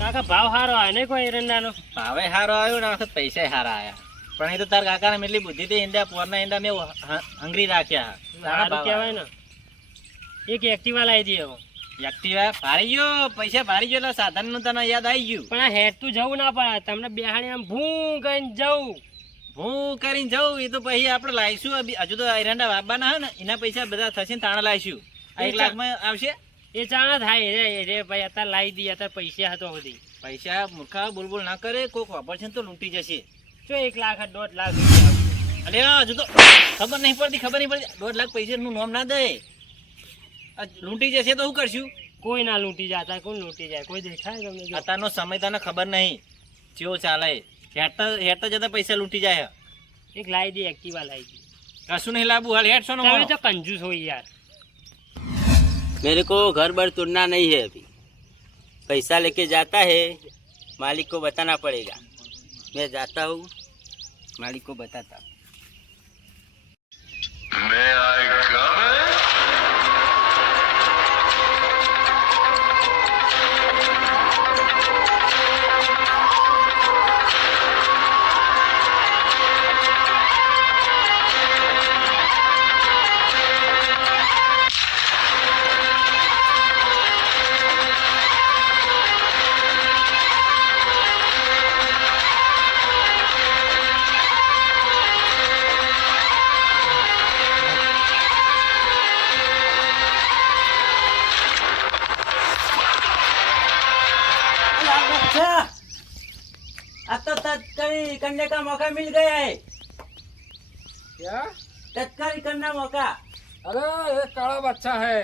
કાકા ભાવ સારો આવે ને કોઈ એરંડાનો? ભાવે સારો આવ્યો ને વખત પૈસા સારા આયા. પણ એ તો તાર કાકાને એટલી બુદ્ધિ થી ઈંડા પોરના ઈંડા મેં હંગરી રાખ્યા. સારું કહેવાય ને. એક એક્ટિવા લાવી દઈએ હવે. એક્ટિવા ભારી ગયો, પૈસા ભારી ગયો એટલે સાધન નું તને યાદ આવી ગયું. પણ આ હેડ તું જવું ના પડે, તમને બેહાડી આમ ભૂ કરીને જવું. હું કરીને જઉં એ તો પછી આપણે લાવીશું. હજુ તો એરંડા વાવવાના હે ને એના પૈસા બધા થશે ને તાણા લાવીશું. 1 લાખમાં આવશે. એ ચાણા થાય રે ભાઈ, અત્યારે લાવી દઈએ, અત્યારે પૈસા હતો બધી. પૈસા મૂર્ખા બોલબોલ ના કરે, કોઈક વાપરશે તો લૂંટી જશે. જો 1 લાખ 1.5 લાખ રૂપિયા. અરે હજુ તો ખબર નહીં પડતી 1.5 લાખ પૈસા નું નામ ના દે. લૂંટી જશે તો શું કરશું? કોઈ ના લૂંટી જતા, કોઈ લૂંટી જાય, કોઈ દેખાય તમને? અત્યારનો સમય તને ખબર નહીં કેવો ચાલે. હેઠતા જતા પૈસા લૂંટી જાય. એક લાવી દે, એક્ટિવા લાવી દે. કશું નહીં લાવવું હાલ હેઠશો ને. તમે તો કંજૂસ હોય યાર. मेरे को घर बर तोड़ना नहीं है अभी. पैसा लेके जाता है, मालिक को बताना पड़ेगा. मैं जाता हूँ, मालिक को बताता हूँ. May I come in? अब तो तत्काल करने का मौका मिल गया है. क्या? तत्काल करना मौका. अरे ये काला बच्चा है.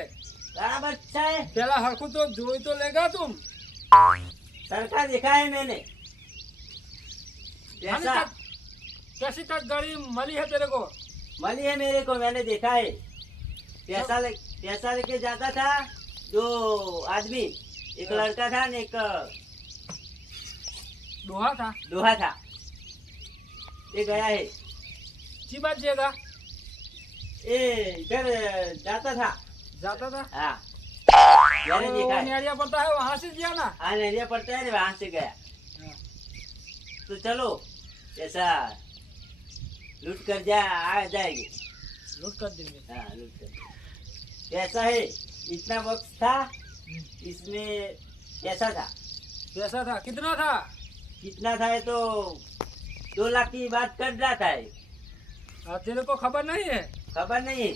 बड़ा बच्चा है. पहला हरकू तो जोई तो लेगा तुम. सरकार देखा है मैंने. पैसा कैसी तक गाड़ी मली है तेरे को? मली है मेरे को, मैंने देखा है. पैसा लेके जाता था 2 आदमी, एक लड़का था ने एक दोहा था. ये गया है. की बात जिएगा? ये इधर जाता था. हाँ, मैंने देखा है. नियारिया पड़ता है वहाँ से जिया ना. हाँ, नदिया पड़ता है, वहां से गया. तो चलो ऐसा लूट कर आ जाएगी. लूट कर देंगे. हाँ, लूट कर. पैसा है, इतना वक्त था, इसमें पैसा था. कितना था? कितना था ये तो 2 लाख की बात कर रहा था. तेरे को खबर नहीं है? खबर नहीं है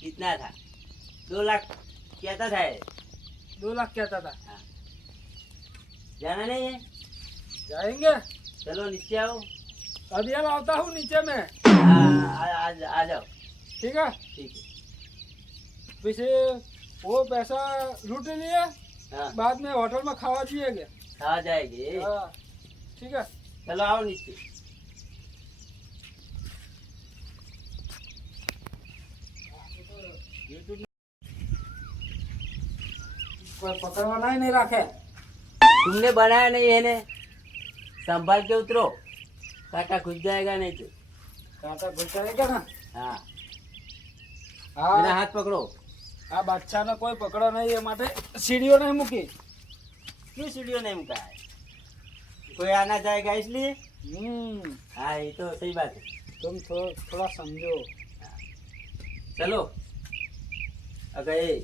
कितना था. 2 लाख कहता था ये. 2 लाख कहता था. जाना नहीं है? जाएंगे. चलो नीचे आओ. अभी हम आता हूँ नीचे में. आ जाओ. ठीक है. ठीक है. वैसे वो पैसा लूट लिए. हाँ, बाद में होटल में खावा दिएगे. आ जाएगी. हाँ, ठीक है. चलो आओ नीचे. कोई पकड़वाना ही नहीं रखे. तुमने बनाया नहीं है ने, संभाल के उतरो, कांटा घुस जाएगा नहीं तो. कांटा घुस जाएगा ना. हाँ, हाँ, मेरा हाथ पकड़ो. આ બચ્ચાને કોઈ પકડો નહીં એ માટે સીડીઓ નહીં મૂકી. क्यों सीढ़ियों नहीं मुका है? कोई आना जाएगा इसलिए. हाँ, ये तो सही बात है. तुम थोड़ा समझो. चलो, अगर ये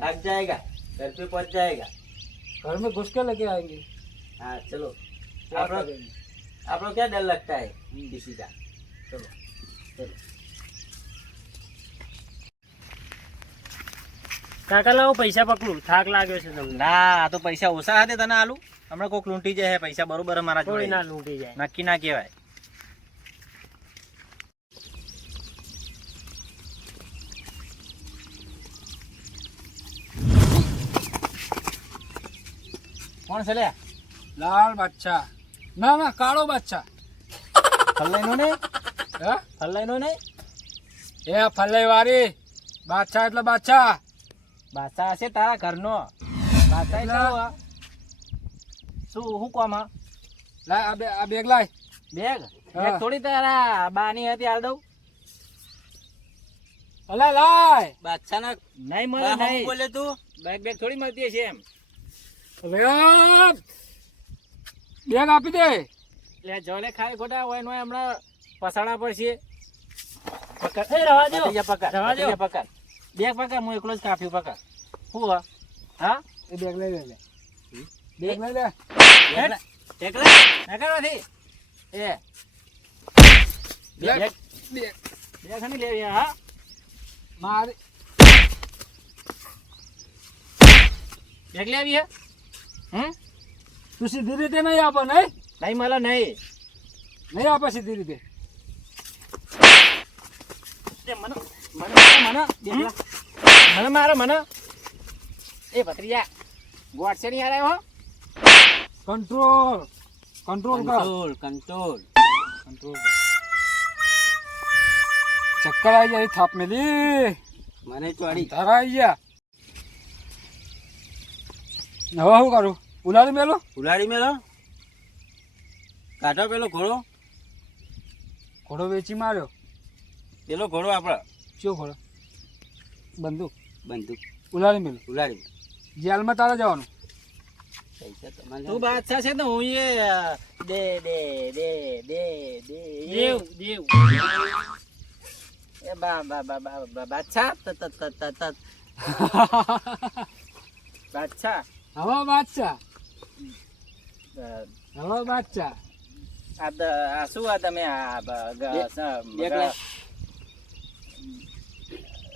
भाग जाएगा घर पे पहुंच जाएगा. घर में घुस के लेके आएंगे. हाँ चलो. क्या आप लोग करेंगे? आप लोग क्या डर लगता है किसी का? चलो चलो. કાકા લાવો પૈસા પકડું, થાક લાગ્યો છે તમને. ના આ તો પૈસા ઓછા હતા તને આલુ. હમણાં કોક લૂંટી જાય પૈસા બરોબર મારા કોઈ જોડે. ના લૂંટી જાય. નક્કી ના કહેવાય. કોણ છે લે? લાલ બચ્ચા. ના ના કાળો બચ્ચા. ફલ્લાઈનો ને? હે? ફલ્લાઈનો ને? એ ફલ્લાઈ વાળી બાદશાહ એટલે બાદશાહ. બાદશાહ હશે તારા ઘરનો. બાદશાહ એટલે શું શું કામ? લાય આ બેગ લાય. બેગ? હા. બેગ થોડી તારા બાની હતી હાલ દઉં. અલા લાય બાદશાહના નહીં મળે બા હમું નહીં બોલે તું બેગ થોડી મળતી હશે એમ હવે બેગ આપી દે. એટલે જોડે ખાય ખોટા હોય ને હોય હમણાં પસાડા પડશે પકડ એ રવા દો. ભત્રીજા પકડ રવા દો. ભત્રીજા પકડ બેગ પકડ હું એકલો જ કાપ્યું પકડ શું હા હા એ બેગ લઈ લે લે. બેગ લઈ લે. એકલા નકરવાથી એ બેગ બેગ બેગ બેગ ખની લેવી હા મારી બેગ લેવી હે તું સીધી રીતે નહીં આપે નહીં નહીં મળે નહીં નહીં આપે સીધી રીતે. તે મને બેગલા મને મારો મને એ ભત્રીજા ગોઠસે નહીં આવ્યો હો કંટ્રોલ કંટ્રોલ કર. કંટ્રોલ કંટ્રોલ કર. ચક્કર આવી જાય થાપ મેલી મને ચોડી તારા આવી ગયા. હવે શું કરું ઉલાડી મેલો. ઉલાડી મેલો કાઢો પેલો ઘોડો ઘોડો વેચી માર્યો. પેલો ઘોડો આપણો શું ઘોડો બંદૂક બંદૂક ઉલાડી મેલો. ઉલાડી જેલમાં તારે જવાનું. પૈસા તમારે તું બાદશાહ છે ને હું એ દે દે દે દે દે દેવ દેવ એ બાદશાહ બાદશાહ હવે બાદશાહ અ, હવે બાદશાહ આ શું આ તમે આ એકલા.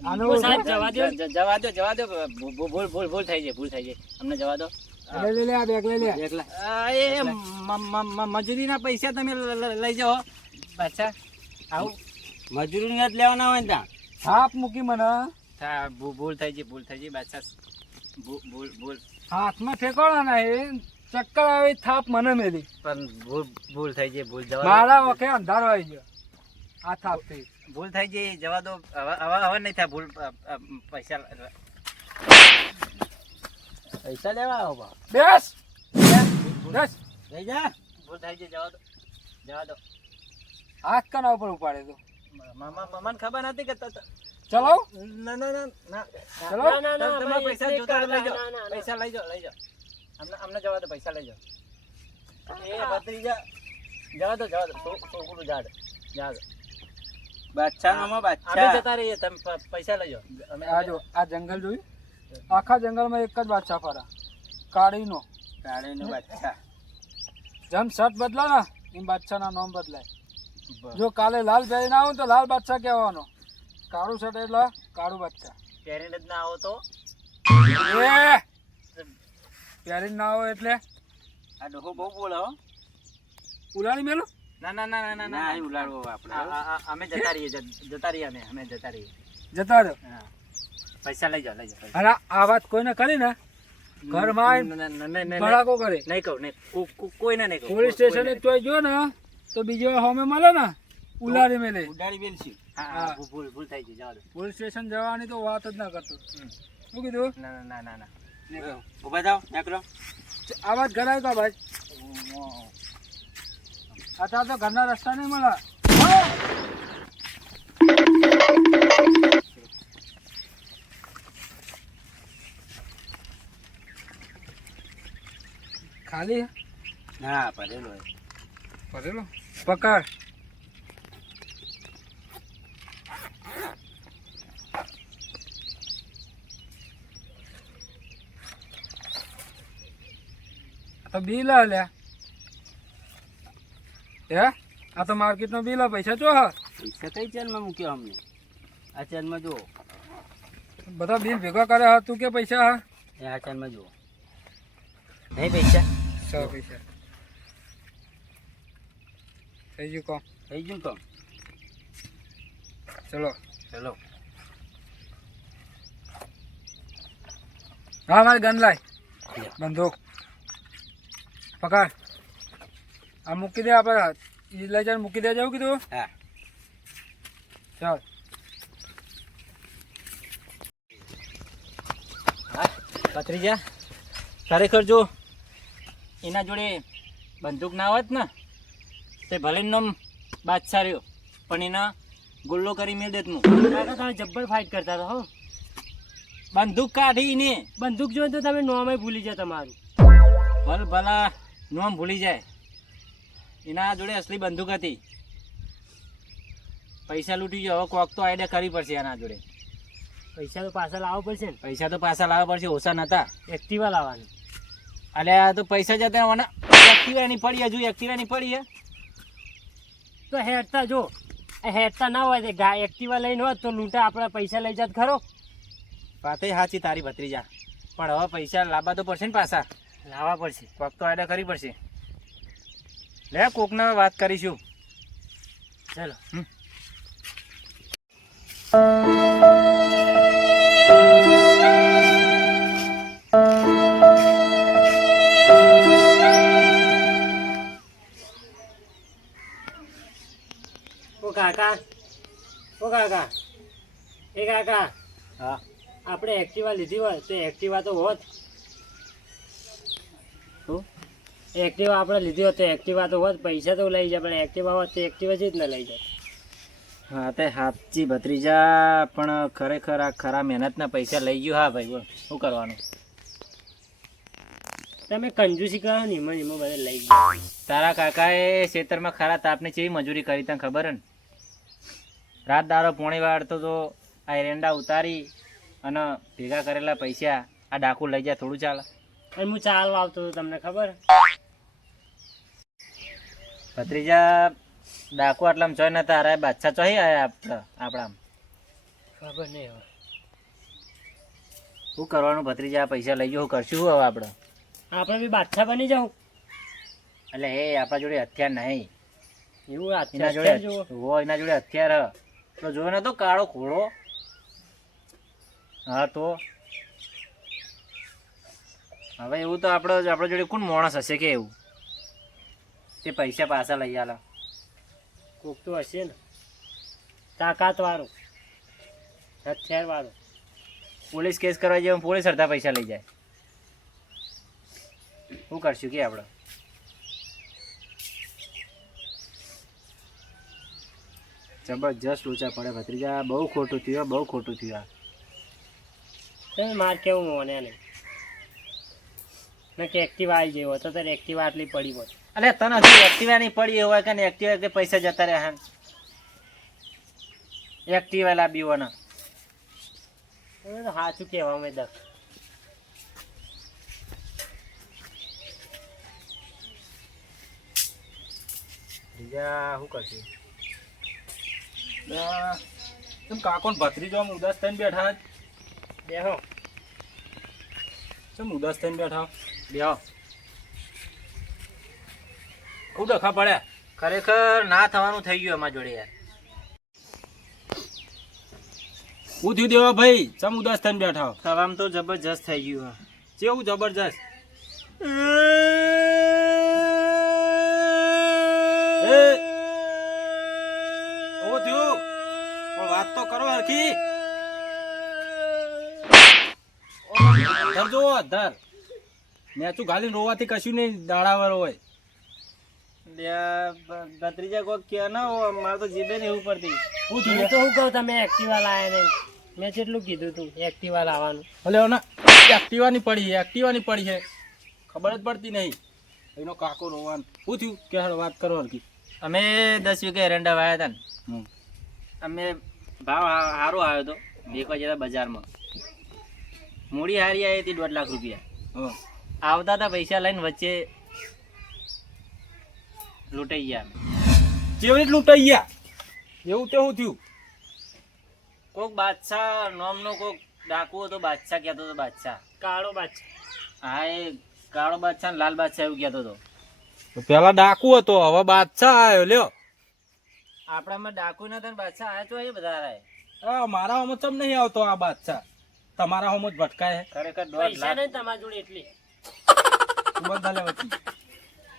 આનો ઓ સાહેબ, જવા દો. જવા દો ભૂલ થઈ જાય ભૂલ થઈ જાય અમને જવા દો લઈ લે લે આ બેગ લઈ લે. એકલા એ મજૂરીના પૈસા તમે લઈ જાઓ બાદશાહ આવું મજૂરી નથી લેવાના હોય ને ત્યાં થાપ મૂકી મને ભૂલ થઈ ગઈ બાદશાહ ભૂલ હાથમાં ઠેકાણા નહીં ચક્કર આવી થાપ મને મેલી. પણ ભૂલ થઈ ગઈ ભૂલ જવા મારા વખે અંધારો આવી ગયો આ થાપ થી. ભૂલ થઈ ગઈ જવા દો હવે નહીં થાય ભૂલ પૈસા પૈસા લેવા આવો બા બેસ બેસ. લઈ જા ભૂલ થઈ ગઈ જવા દો હાથ કના ઉપર ઉપાડે તો મને ખબર નથી કે ચલો ના ના ના ના ચલો. ના, ના, તમારા ભાઈ, પૈસા એક જોતા હોય લઈ ના, જાઓ ના, ના. પૈસા લઈ જાઓ અમને જવા દો પૈસા લઈ જાઓ એ ભત્રીજા જવા દો છોકરું જા દો બાદશાહ મામા અમે બાદશાહ જતા રહીએ તમે પૈસા લઈ જાઓ અમે આ જો આ જંગલ જોયું આખા જંગલમાં એક જ બાદશાહ ફરા કાળીનો. કાળીનો બાદશાહ જેમ શર્ટ બદલા ને એમ બાદશાહના નામ બદલાય. જો કાલે લાલ પહેરીને આવું તો લાલ બાદશાહ કહેવાનો, કાળું શર્ટ એટલે કાળું બાદશાહ. પેરેન્ટ જ ના આવો તો એ પહેરીને ના આવો એટલે આ ડોહો બહુ બોલે હો ઉલાડી મેલો. ના ના ના ના ના ના અહીં ઉલાડવો આપણે અમે જતા રહીએ અમે જતા રહીએ જતા રહો. હા પૈસા લઈ જાઓ અને આ વાત કોઈને કરી ને ઘરમાં આવીને ભડાકો કરે. નહીં કહું નહીં કોઈને નહીં કહું પોલીસ સ્ટેશને તોય જો ને તો બીજો હોમે મળે ને ઉલાડી મેલે. ઉડાડી બેલશું હા ભૂલ થઈ ગઈ જવા દો પોલીસ સ્ટેશન જવાની તો વાત જ ના કરતો. શું કીધું? ના ના ના ના ઉભા થાવ નીકળો આ વાત ઘરાય કા ભાઈ? અત્યારે તો ઘરના રસ્તા નહીં મળે. ખાલી હા ભરેલો ભરેલો પકડ. તો બિલ લ્યા હે આ તો માર્કેટ નો બિલ પૈસા ચો હા પૈસા કઈ ચેનમાં મૂક્યો અમને આ ચેનમાં જુઓ બધા બિલ ભેગા કર્યા હા તું કે પૈસા હા એ આ ચેનમાં જુઓ નહીં પૈસા 100 પૈસા થઈ ગયું કોમ. થઈ ગયું કામ ચલો ચલો હા મારી ગન લાય બંદૂક પકડ. આ મૂકી દે આપણે લઈ જાય મૂકી દે જવું કીધું. હા ચાલ ભત્રીજા ખરેખર જો એના જોડે બંદૂક ના હોત ને તે ભલે નામ બાદશાહ રહ્યો પણ એના ગુલ્લો કરી મેલ દેત હું. કાકા તમે જબ્બર ફાઇટ કરતા હતા હો. બંદૂક કાઢી ને બંદૂક જોઈને તો તમે નોમે ભૂલી જાય તમારું. ભલા નોમ ભૂલી જાય. એના જોડે અસલી બંદૂક હતી. પૈસા લૂંટી ગયો. હવે કોક તો આઈડિયા કરવી પડશે એના જોડે. પૈસા તો પાછા લાવવા પડશે ને. પૈસા તો પાછા લાવવા પડશે, ઓછા નતા. એક્ટિવા લાવવાની. અલ્યા તો પૈસા જતા હોવાના. એક્ટિવાની પડી, હજુ એક્ટિવાની પડી હે. તો હેડતા જો હેડતા ના હોય તો એક્ટિવા લઈને હોત તો લૂંટા આપણા પૈસા લઈ જાત ખરો. વાતે સાચી તારી ભત્રીજા, પણ હવે પૈસા લાવવા તો પડશે ને પાછા. લાવવા પડશે. કોક તો આઈડિયા કરવી પડશે. લે કોકને વાત કરીશું. ચાલો. ઓ કાકા એ કાકા, હા આપણે એક્ટિવા લીધી હોય તો એક્ટિવા તો હોત. શું? એક્ટિવા આપણે લીધી હોત તો એક્ટિવા તો હોત. પૈસા તો લઈ જાય પણ એક્ટિવા હોત તો એક્ટિવા જ ના લઈ જાય. હા તે સાચી ભત્રીજા, પણ ખરેખર આ ખરા મહેનતના પૈસા લઈ ગયો. હા ભાઈ બોલ શું કરવાનું. તમે કંજૂસી કરો ને એમાં બધા લઈ ગયા. તારા કાકાએ ખેતરમાં ખરા તાપની કેવી મજૂરી કરી તને ખબર હે ને. રાત દારો પોણી વાળતો તો આ એરંડા ઉતારી અને ભેગા કરેલા પૈસા આ ડાકુ લઈ જાય. થોડું ચાલે. અને હું ચાલવા આવતો હતો તમને ખબર. ભત્રીજા ડાકુ આટલામાં ચોય નતા. અરે બાદશાહ ચોહી આયા આપણામાં. ખબર નહીં હવે શું કરવાનું ભત્રીજા, પૈસા લઈ ગયો. શું કરશું હવે આપણે? આપણે બી બાદશાહ બની જાઉં. એટલે એ આપણા જોડે હથિયાર નહીં. એવું એના જોડે હો, એના જોડે હથિયાર તો જોયો નતો કાળો ઘોડો. હા તો હવે એવું તો આપણા જોડે કોણ માણસ હશે કે એવું તે પૈસા પાછા લઈ આલે. કોક તો હશે ને તાકાત વાળો, હથિયાર વાળો. પોલીસ કેસ કરવા જાય, પોલીસ અડધા પૈસા લઈ જાય. શું કરશું કે આપણે? જબરજસ્ત લોચા પડે ભત્રીજા. બહુ ખોટું થયું, બહુ ખોટું થયું. તમે માર કેવું મોને નહીં મેં કે એક્ટિવા આવી ગઈ હોય તો તારે એક્ટિવા આટલી પડી હોય. અલે તને હજુ એક્ટિવા નહીં પડી હોય કે એક્ટિવા કે પૈસા જતા રહ્યા. એક્ટિવા લાવી હોય ને તમે તો સાચું કહેવા મેં દખ. બીજા શું કરશું? તમે કાકો ને ભત્રીજો આમ ઉદાસ થઈને બેઠા. બેહો કેમ ઉદાસ થઈને બેઠા? બેહો. ખૂબ ડખા પડ્યા. ખરેખર ના થવાનું થઈ ગયું અમારા જોડે યાર. હું થયું દેવા ભાઈ, ચમ ઉદાસ થઈને બેઠા? થવામાં તો જબરજસ્ત થઈ ગયું. કેવું જબરજસ્ત? વાત તો કરો હરખી. ધર જો ધર. મેચું ગાલીને રોવાથી કશું નહીં દાડાવાર હોય. ભત્રીજા કોઈ કે ના હોય, મારે તો જીભે નહીં એવું પડતી. શું મેં થયું? તો શું કહું તમે એક્ટિવા લાયા નહીં. મેં કેટલું કીધું તું એક્ટિવા લાવવાનું. ભલે ના એક્ટિવાની પડી, એક્ટિવાની પડી છે, ખબર જ પડતી નહીં. એનો કાકો રોવાનું. શું થયું કે હાલ વાત કરો હરખી. અમે 10 વીઘા એરંડા વાયા હતા ને. અમે ભાવ સારો આવ્યો હતો. વેચવા જતા બજારમાં મૂડી હારી આવી હતી 1.5 લાખ રૂપિયા. આવતા હતા પૈસા લઈને વચ્ચે લૂંટાઈ ગયા. કેવી રીતે લૂંટાઈ ગયા? એવું તે શું થયું? કોક બાદશાહ નામનો કોક ડાકુ હતો. બાદશાહ કહેતો હતો. બાદશાહ કાળો બાદશાહ. હા એ કાળો બાદશાહ ને લાલ બાદશાહ એવું કહેતો હતો. પેલા ડાકુ હતો, હવે બાદશાહ આવ્યો. લ્યો આપણામાં ડાકુ નતા ને બાદશાહ આયા તો એ બધા રહ્યા. મારા હોમ ચમ નહીં આવતો આ બાદશાહ, તમારા હોમ જ ભટકાય. ખરેખર 1.5 પૈસા લાખ નહીં તમારા જોડે એટલી.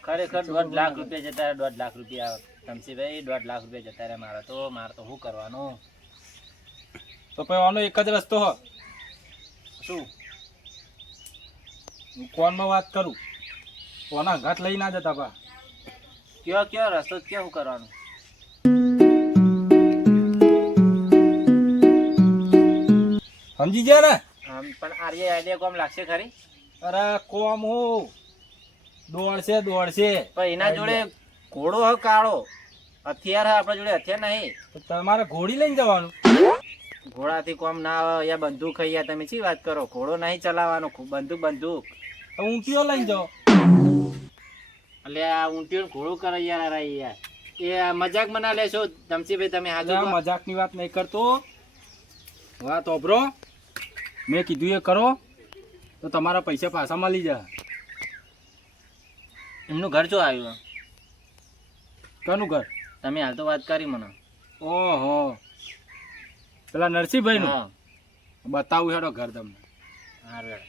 ખરેખર 1.5 લાખ રૂપિયા જતા રહ્યા. 1.5 લાખ રૂપિયા તમસીભાઈ 1.5 લાખ રૂપિયા જતા રહ્યા મારા. મારે તો શું કરવાનું? તો પછી આનો એક જ રસ્તો હો. શું? હું કોનમાં વાત કરું, કોના ઘાટ લઈ ના જતા પા. કયો રસ્તો? ક્યાં શું કરવાનું? સમજી ગયા ને? આમ પણ આર્ય આઈડિયા કોમ લાગશે ખરી? અરે કોમ હું દોડશે પણ એના જોડે ઘોડો હ કાળો, હથિયાર હ આપણા જોડે હથિયાર નહીં. તો તમારે ઘોડી લઈને જવાનું. ઘોડાથી કોમ ના આવે, યા બંદૂક હઈ યા તમે શી વાત કરો? ઘોડો નહીં ચલાવવાનો, બંદૂક બંદૂક. તો ઊંટીઓ લઈને જાઓ. એટલે આ ઊંટિયો ને ઘોડો કરે યાર યાર. એ મજાક મના લેશો ધમસીભાઈ તમે? એટલે આ હાજર મજાકની વાત નહીં કરતો. વાત ઓબરો, મેં કીધું એ કરો તો તમારા પૈસા પાછા મળી જાય. એમનું ઘર શું આવ્યું? કોનું ઘર? તમે હાલ તો વાત કરી મને. ઓહો, પેલા નરસિંહભાઈ નું હા બતાવું હેડો ઘર તમને. હારું હેડો.